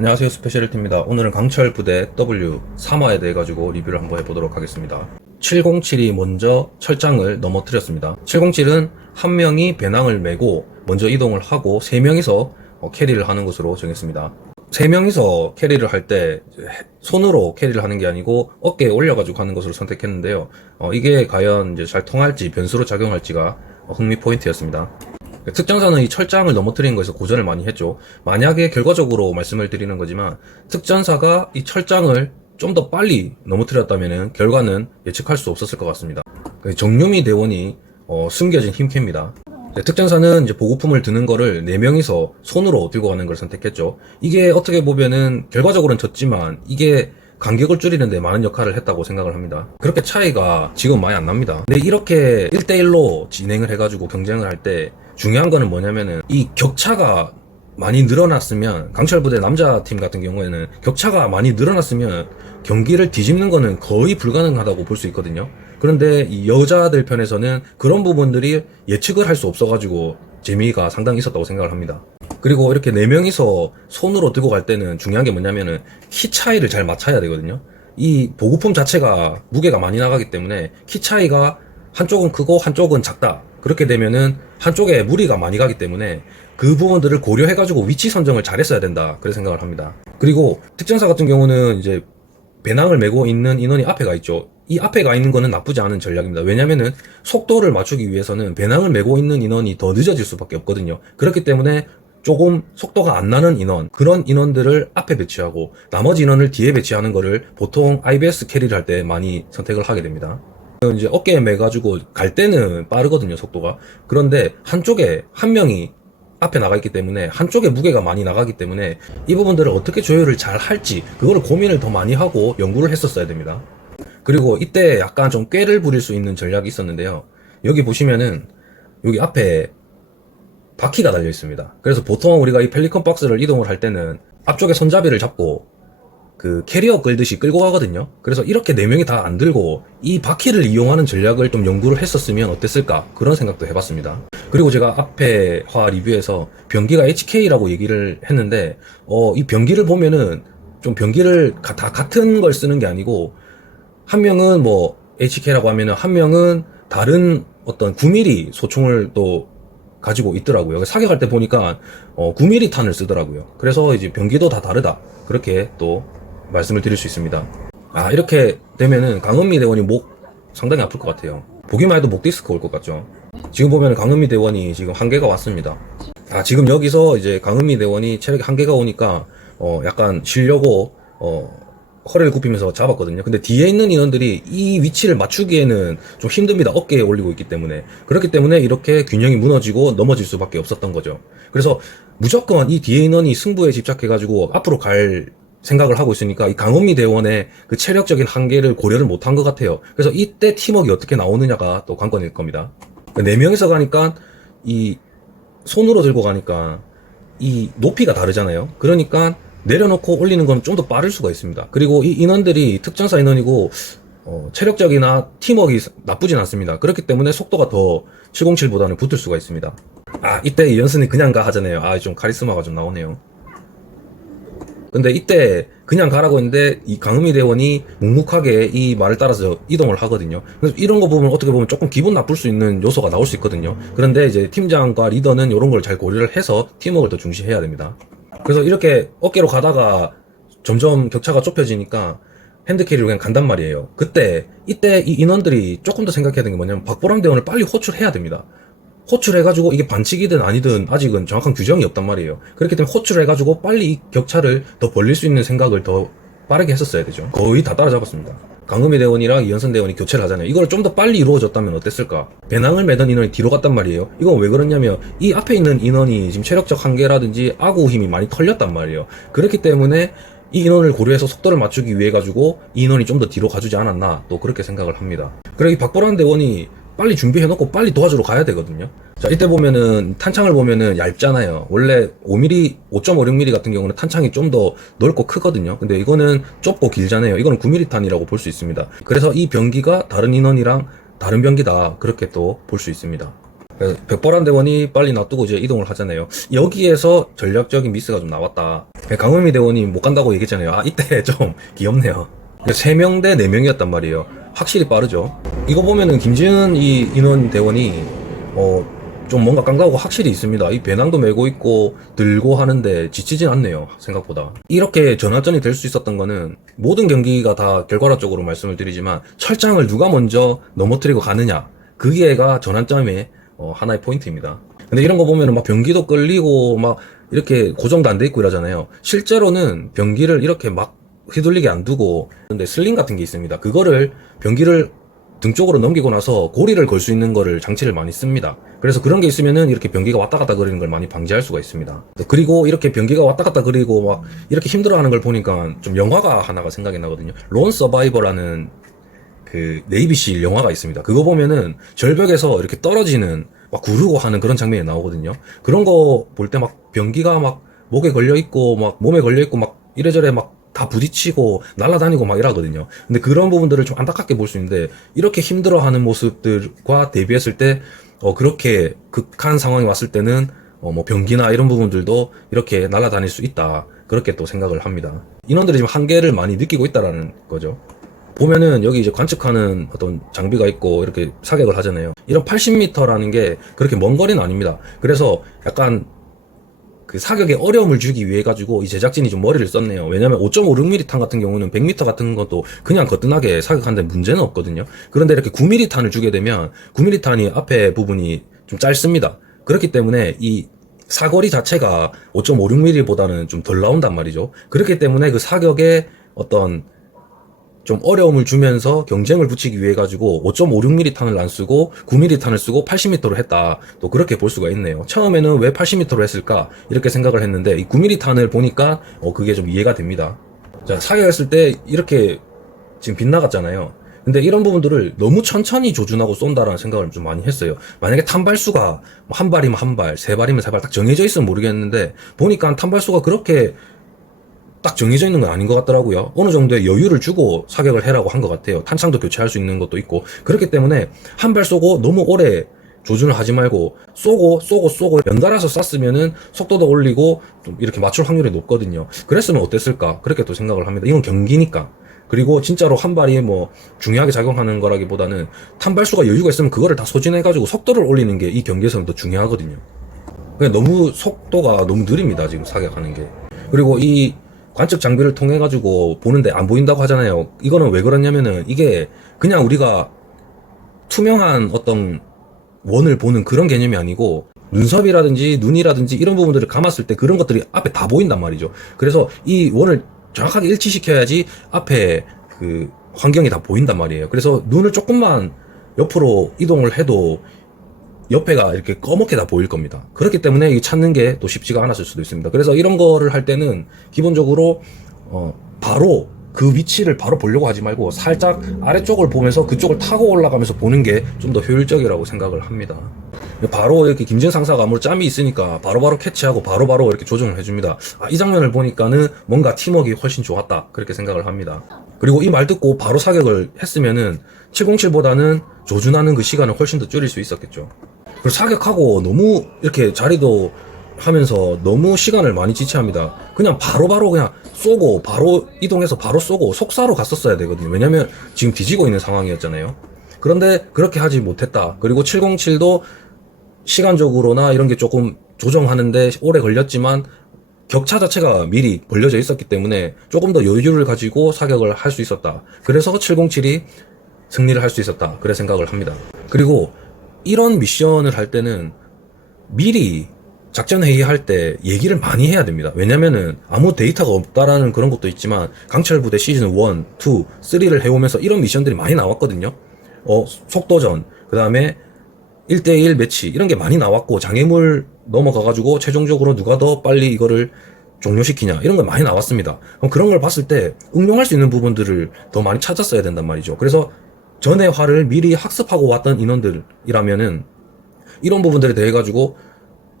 안녕하세요, 스페셜리티입니다. 오늘은 강철 부대 W 3화에 대해 가지고 리뷰를 한번 해보도록 하겠습니다. 707이 먼저 철장을 넘어뜨렸습니다. 707은 한 명이 배낭을 메고 먼저 이동을 하고 3명이서 캐리를 하는 것으로 정했습니다. 3명이서 캐리를 할 때 손으로 캐리를 하는 게 아니고 어깨에 올려가지고 하는 것으로 선택했는데요. 이게 과연 이제 잘 통할지, 변수로 작용할지가 흥미 포인트였습니다. 특전사는 이 철장을 넘어뜨리는 거에서 고전을 많이 했죠. 만약에 결과적으로 말씀을 드리는 거지만 특전사가 이 철장을 좀 더 빨리 넘어뜨렸다면 결과는 예측할 수 없었을 것 같습니다. 정유미 대원이 숨겨진 힘캐입니다. 특전사는 이제 보급품을 드는 거를 4명이서 손으로 들고 가는 걸 선택했죠. 이게 어떻게 보면은 결과적으로는 졌지만 이게 간격을 줄이는 데 많은 역할을 했다고 생각을 합니다. 그렇게 차이가 지금 많이 안 납니다. 근데 이렇게 1대1로 진행을 해가지고 경쟁을 할 때 중요한 거는 뭐냐면은 이 격차가 많이 늘어났으면, 강철부대 남자팀 같은 경우에는 격차가 많이 늘어났으면 경기를 뒤집는 거는 거의 불가능하다고 볼 수 있거든요. 그런데 이 여자들 편에서는 그런 부분들이 예측을 할 수 없어가지고 재미가 상당히 있었다고 생각을 합니다. 그리고 이렇게 4명이서 손으로 들고 갈 때는 중요한 게 뭐냐면은 키 차이를 잘 맞춰야 되거든요. 이 보급품 자체가 무게가 많이 나가기 때문에 키 차이가 한쪽은 크고 한쪽은 작다. 그렇게 되면은 한쪽에 무리가 많이 가기 때문에 그 부분들을 고려해가지고 위치 선정을 잘했어야 된다. 그렇게 생각을 합니다. 그리고 특전사 같은 경우는 이제 배낭을 메고 있는 인원이 앞에 가 있죠. 이 앞에 가 있는 거는 나쁘지 않은 전략입니다. 왜냐면은 속도를 맞추기 위해서는 배낭을 메고 있는 인원이 더 늦어질 수밖에 없거든요. 그렇기 때문에 조금 속도가 안 나는 인원, 그런 인원들을 앞에 배치하고 나머지 인원을 뒤에 배치하는 거를 보통 IBS 캐리를 할 때 많이 선택을 하게 됩니다. 이제 어깨에 매가지고 갈 때는 빠르거든요, 속도가. 그런데 한쪽에 한 명이 앞에 나가 있기 때문에 한쪽에 무게가 많이 나가기 때문에 이 부분들을 어떻게 조율을 잘 할지 그거를 고민을 더 많이 하고 연구를 했었어야 됩니다. 그리고 이때 약간 좀 꾀를 부릴 수 있는 전략이 있었는데요. 여기 보시면은 여기 앞에 바퀴가 달려 있습니다. 그래서 보통 우리가 이 펠리컨 박스를 이동을 할 때는 앞쪽에 손잡이를 잡고 그 캐리어 끌듯이 끌고 가거든요. 그래서 이렇게 4명이 다 안 들고 이 바퀴를 이용하는 전략을 좀 연구를 했었으면 어땠을까, 그런 생각도 해봤습니다. 그리고 제가 앞에 화 리뷰에서 변기가 HK라고 얘기를 했는데 이 변기를 보면은 좀 변기를 다 같은 걸 쓰는 게 아니고 한 명은 뭐 HK라고 하면은 한 명은 다른 어떤 9mm 소총을 또 가지고 있더라고요. 사격할 때 보니까 9mm 탄을 쓰더라고요. 그래서 이제 변기도 다 다르다, 그렇게 또 말씀을 드릴 수 있습니다. 이렇게 되면은 강은미 대원이 목 상당히 아플 것 같아요. 보기만 해도 목 디스크 올 것 같죠. 지금 보면 강은미 대원이 지금 한계가 왔습니다. 지금 여기서 이제 강은미 대원이 체력이 한계가 오니까 약간 쉬려고 허리를 굽히면서 잡았거든요. 근데 뒤에 있는 인원들이 이 위치를 맞추기에는 좀 힘듭니다. 어깨에 올리고 있기 때문에. 그렇기 때문에 이렇게 균형이 무너지고 넘어질 수밖에 없었던 거죠. 그래서 무조건 이 뒤에 인원이 승부에 집착해가지고 앞으로 갈 생각을 하고 있으니까 이 강은미 대원의 그 체력적인 한계를 고려를 못한 것 같아요. 그래서 이때 팀워크가 어떻게 나오느냐가 또 관건일 겁니다. 4명이서 가니까 이 손으로 들고 가니까 이 높이가 다르잖아요. 그러니까 내려놓고 올리는 건 좀 더 빠를 수가 있습니다. 그리고 이 인원들이 특전사 인원이고 체력적이나 팀워크가 나쁘진 않습니다. 그렇기 때문에 속도가 더 707보다는 붙을 수가 있습니다. 이때 이연승이 그냥 가 하잖아요. 좀 카리스마가 좀 나오네요. 근데 이때 그냥 가라고 했는데 이 강은미 대원이 묵묵하게 이 말을 따라서 이동을 하거든요. 그래서 이런 거 보면 어떻게 보면 조금 기분 나쁠 수 있는 요소가 나올 수 있거든요. 그런데 이제 팀장과 리더는 이런 걸 잘 고려를 해서 팀워크를 더 중시해야 됩니다. 그래서 이렇게 어깨로 가다가 점점 격차가 좁혀지니까 핸드캐리로 그냥 간단 말이에요. 이때 이 인원들이 조금 더 생각해야 되는 게 뭐냐면 박보람 대원을 빨리 호출해야 됩니다. 호출해가지고 이게 반칙이든 아니든 아직은 정확한 규정이 없단 말이에요. 그렇기 때문에 호출을 해가지고 빨리 이 격차를 더 벌릴 수 있는 생각을 더 빠르게 했었어야 되죠. 거의 다 따라잡았습니다. 강은미 대원이랑 이현선 대원이 교체를 하잖아요. 이걸 좀 더 빨리 이루어졌다면 어땠을까? 배낭을 매던 인원이 뒤로 갔단 말이에요. 이건 왜 그러냐면 이 앞에 있는 인원이 지금 체력적 한계라든지 아구 힘이 많이 털렸단 말이에요. 그렇기 때문에 이 인원을 고려해서 속도를 맞추기 위해 가지고 이 인원이 좀 더 뒤로 가주지 않았나, 또 그렇게 생각을 합니다. 그리고 이 박보람 대원이 빨리 준비해놓고 빨리 도와주러 가야 되거든요. 자, 이때 보면은 탄창을 보면은 얇잖아요. 원래 5mm, 5.56mm 같은 경우는 탄창이 좀 더 넓고 크거든요. 근데 이거는 좁고 길잖아요. 이거는 9mm 탄이라고 볼 수 있습니다. 그래서 이 병기가 다른 인원이랑 다른 병기다, 그렇게 또 볼 수 있습니다. 백보람 대원이 빨리 놔두고 이제 이동을 하잖아요. 여기에서 전략적인 미스가 좀 나왔다. 강은미 대원이 못 간다고 얘기했잖아요. 아, 이때 좀 귀엽네요. 3명 대 4명이었단 말이에요. 확실히 빠르죠. 이거 보면은 김지은 이 인원 대원이 좀 뭔가 깡다고 확실히 있습니다. 이 배낭도 메고 있고 들고 하는데 지치진 않네요. 생각보다. 이렇게 전환전이 될 수 있었던 거는 모든 경기가 다 결과론적으로 말씀을 드리지만 철장을 누가 먼저 넘어뜨리고 가느냐, 그게가 전환점의 하나의 포인트입니다. 근데 이런 거 보면은 막 변기도 끌리고 막 이렇게 고정도 안 돼 있고 이러잖아요. 실제로는 변기를 이렇게 막 휘둘리게 안 두고, 근데 슬링 같은 게 있습니다. 그거를 변기를 등 쪽으로 넘기고 나서 고리를 걸 수 있는 거를 장치를 많이 씁니다. 그래서 그런 게 있으면은 이렇게 변기가 왔다 갔다 거리는 걸 많이 방지할 수가 있습니다. 그리고 이렇게 변기가 왔다 갔다 거리고 막 이렇게 힘들어하는 걸 보니까 좀 영화가 하나가 생각이 나거든요. 론 서바이버라는 그 네이비실 영화가 있습니다. 그거 보면은 절벽에서 이렇게 떨어지는 막 구르고 하는 그런 장면이 나오거든요. 그런 거 볼 때 막 변기가 막 목에 걸려 있고 막 몸에 걸려 있고 막 이래저래 막 다 부딪히고 날아다니고 막 이러거든요. 근데 그런 부분들을 좀 안타깝게 볼 수 있는데, 이렇게 힘들어하는 모습들과 대비했을 때 그렇게 극한 상황이 왔을 때는 뭐 변기나 이런 부분들도 이렇게 날아다닐 수 있다, 그렇게 또 생각을 합니다. 인원들이 지금 한계를 많이 느끼고 있다라는 거죠. 보면은 여기 이제 관측하는 어떤 장비가 있고 이렇게 사격을 하잖아요. 이런 80m라는 게 그렇게 먼 거리는 아닙니다. 그래서 약간 그 사격에 어려움을 주기 위해 가지고 이 제작진이 좀 머리를 썼네요. 왜냐면 5.56mm 탄 같은 경우는 100m 같은 것도 그냥 거뜬하게 사격하는데 문제는 없거든요. 그런데 이렇게 9mm 탄을 주게 되면 9mm 탄이 앞에 부분이 좀 짧습니다. 그렇기 때문에 이 사거리 자체가 5.56mm보다는 좀 덜 나온단 말이죠. 그렇기 때문에 그 사격에 어떤 좀 어려움을 주면서 경쟁을 붙이기 위해 가지고 5.56mm 탄을 안 쓰고 9mm 탄을 쓰고 80m로 했다. 또 그렇게 볼 수가 있네요. 처음에는 왜 80m로 했을까 이렇게 생각을 했는데 이 9mm 탄을 보니까 그게 좀 이해가 됩니다. 자, 사격했을 때 이렇게 지금 빗나갔잖아요. 근데 이런 부분들을 너무 천천히 조준하고 쏜다라는 생각을 좀 많이 했어요. 만약에 탄발수가 한 발이면 한 발, 세 발이면 세 발 딱 정해져 있으면 모르겠는데, 보니까 탄발수가 그렇게 딱 정해져 있는 건 아닌 것 같더라고요. 어느 정도의 여유를 주고 사격을 해라고 한 것 같아요. 탄창도 교체할 수 있는 것도 있고. 그렇기 때문에 한 발 쏘고 너무 오래 조준을 하지 말고 쏘고 연달아서 쐈으면은 속도도 올리고 좀 이렇게 맞출 확률이 높거든요. 그랬으면 어땠을까, 그렇게 또 생각을 합니다. 이건 경기니까. 그리고 진짜로 한 발이 뭐 중요하게 작용하는 거라기보다는 탄발수가 여유가 있으면 그거를 다 소진해가지고 속도를 올리는 게 이 경기에서는 더 중요하거든요. 그냥 너무 속도가 너무 느립니다, 지금 사격하는 게. 그리고 이 관측 장비를 통해 가지고 보는데 안 보인다고 하잖아요. 이거는 왜 그러냐면은 이게 그냥 우리가 투명한 어떤 원을 보는 그런 개념이 아니고, 눈썹이라든지 눈이라든지 이런 부분들을 감았을 때 그런 것들이 앞에 다 보인단 말이죠. 그래서 이 원을 정확하게 일치시켜야지 앞에 그 환경이 다 보인단 말이에요. 그래서 눈을 조금만 옆으로 이동을 해도 옆에가 이렇게 꺼멓게 다 보일 겁니다. 그렇기 때문에 이 찾는 게 또 쉽지가 않았을 수도 있습니다. 그래서 이런 거를 할 때는 기본적으로 바로 그 위치를 바로 보려고 하지 말고 살짝 아래쪽을 보면서 그쪽을 타고 올라가면서 보는 게 좀 더 효율적이라고 생각을 합니다. 바로 이렇게 김진 상사가 아무리 짬이 있으니까 바로바로 캐치하고 바로바로 이렇게 조정을 해줍니다. 이 장면을 보니까는 뭔가 팀워크가 훨씬 좋았다, 그렇게 생각을 합니다. 그리고 이 말 듣고 바로 사격을 했으면은 707보다는 조준하는 그 시간을 훨씬 더 줄일 수 있었겠죠. 그리고 사격하고 너무 이렇게 자리도 하면서 너무 시간을 많이 지체합니다. 그냥 바로바로 그냥 쏘고 바로 이동해서 바로 쏘고 속사로 갔었어야 되거든요. 왜냐면 지금 뒤지고 있는 상황이었잖아요. 그런데 그렇게 하지 못했다. 그리고 707도 시간적으로나 이런 게 조금 조정하는데 오래 걸렸지만 격차 자체가 미리 벌려져 있었기 때문에 조금 더 여유를 가지고 사격을 할 수 있었다. 그래서 707이 승리를 할 수 있었다, 그래 생각을 합니다. 그리고 이런 미션을 할 때는 미리 작전 회의할 때 얘기를 많이 해야 됩니다. 왜냐면은 아무 데이터가 없다라는 그런 것도 있지만 강철부대 시즌 1, 2, 3를 해오면서 이런 미션들이 많이 나왔거든요. 속도전, 그 다음에 1대1 매치 이런 게 많이 나왔고, 장애물 넘어가가지고 최종적으로 누가 더 빨리 이거를 종료시키냐 이런 거 많이 나왔습니다. 그럼 그런 걸 봤을 때 응용할 수 있는 부분들을 더 많이 찾았어야 된단 말이죠. 그래서 전의 화를 미리 학습하고 왔던 인원들이라면은 이런 부분들에 대해 가지고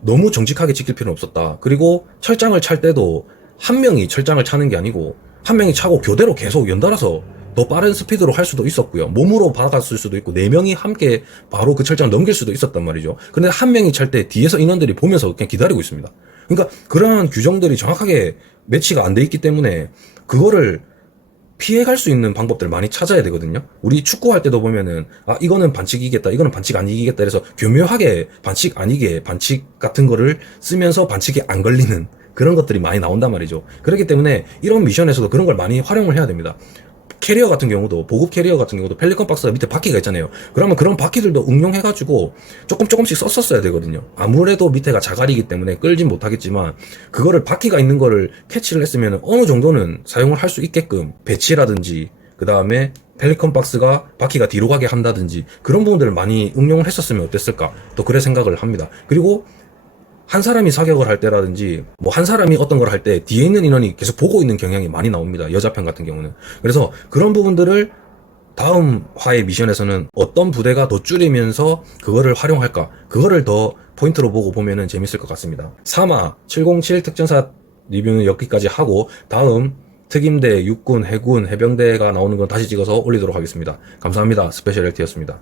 너무 정직하게 지킬 필요는 없었다. 그리고 철장을 찰 때도 한 명이 철장을 차는 게 아니고 한 명이 차고 교대로 계속 연달아서 더 빠른 스피드로 할 수도 있었고요. 몸으로 받아갔을 수도 있고 4명이 함께 바로 그 철장을 넘길 수도 있었단 말이죠. 근데 한 명이 찰 때 뒤에서 인원들이 보면서 그냥 기다리고 있습니다. 그러니까 그러한 규정들이 정확하게 매치가 안 돼 있기 때문에 그거를 피해갈 수 있는 방법들을 많이 찾아야 되거든요. 우리 축구할 때도 보면은 이거는 반칙 이기겠다, 이거는 반칙 안 이기겠다 이래서 교묘하게 반칙 아니게 반칙 같은 거를 쓰면서 반칙이 안 걸리는 그런 것들이 많이 나온단 말이죠. 그렇기 때문에 이런 미션에서도 그런 걸 많이 활용을 해야 됩니다. 캐리어 같은 경우도, 보급 캐리어 같은 경우도 펠리컨 박스가 밑에 바퀴가 있잖아요. 그러면 그런 바퀴들도 응용해가지고 조금씩 썼었어야 되거든요. 아무래도 밑에가 자갈이기 때문에 끌진 못하겠지만, 그거를 바퀴가 있는 거를 캐치를 했으면 어느 정도는 사용을 할 수 있게끔 배치라든지, 그 다음에 펠리컨 박스가 바퀴가 뒤로 가게 한다든지, 그런 부분들을 많이 응용을 했었으면 어땠을까? 또 그래 생각을 합니다. 그리고 한 사람이 사격을 할 때라든지 뭐 한 사람이 어떤 걸 할 때 뒤에 있는 인원이 계속 보고 있는 경향이 많이 나옵니다. 여자편 같은 경우는. 그래서 그런 부분들을 다음 화의 미션에서는 어떤 부대가 더 줄이면서 그거를 활용할까, 그거를 더 포인트로 보고 보면은 재밌을 것 같습니다. 3화 707 특전사 리뷰는 여기까지 하고, 다음 특임대, 육군, 해군, 해병대가 나오는 건 다시 찍어서 올리도록 하겠습니다. 감사합니다. 스페셜 LT였습니다.